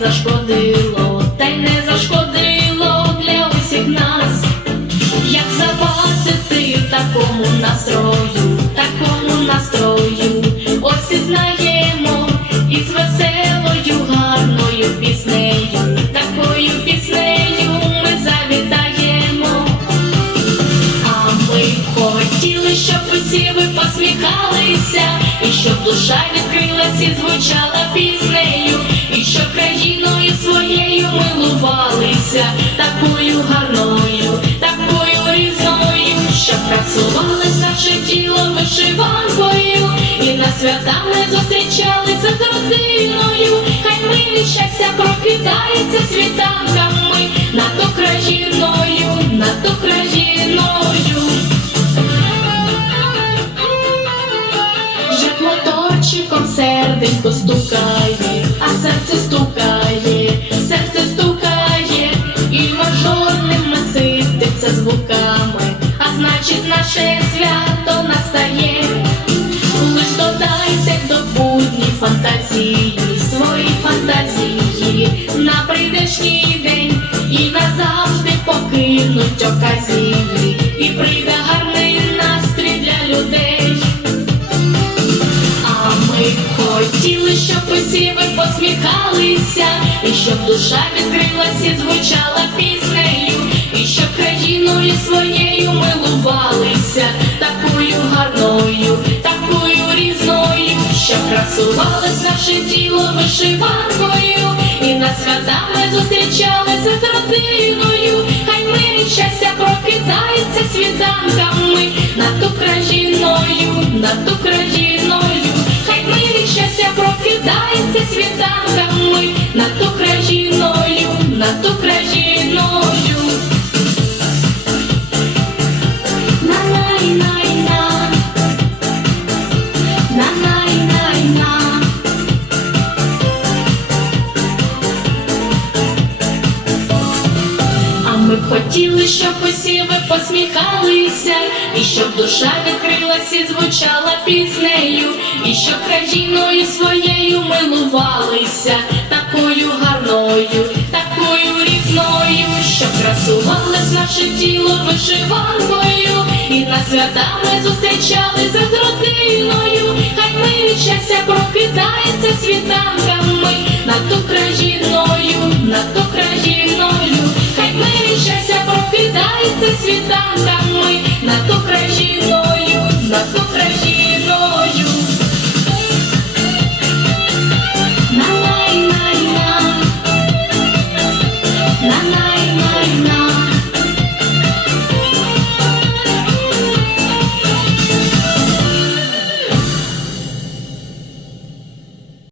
зашкодило, та й не зашкодило для усіх нас. Як завадити такому настрою, такому настрою, ось і знаємо, із веселою, гарною піснею, такою піснею ми завітаємо. А ми хотіли, щоб усі ви посміхалися, і щоб душа відкрилась і звучала піснею, і щоб країною своєю милувалися, такою гарною, такою різною, щоб красувалось наше тіло вишиванкою, і на свята ми зустрічалися з родиною, хай милі щастя прокидається світанками над Україною, над Україною. Вже моторчиком серденько стукає, а серце стукає, серце стукає, і мажорними сититься звуками, а значить наше свято настає. Лиш додайте до будні фантазії, свої фантазії на прийдешній день і назавжди покинуть оказії, усі ви посміхалися, і щоб душа відкрилась і звучала піснею, і щоб країною своєю милувалися, такою гарною, такою різною, щоб красувалось наше тіло вишиванкою, і на свята ми зустрічалися з родиною, ми б хотіли, щоб усі посміхалися, і щоб душа відкрилась і звучала піснею, і щоб країною своєю милувалися, такою гарною, такою різною, щоб красувалось наше тіло вишиванкою, і на свята ми зустрічалися прокидається світанками над Україною, над Україною, хай щастя прокидається світанками.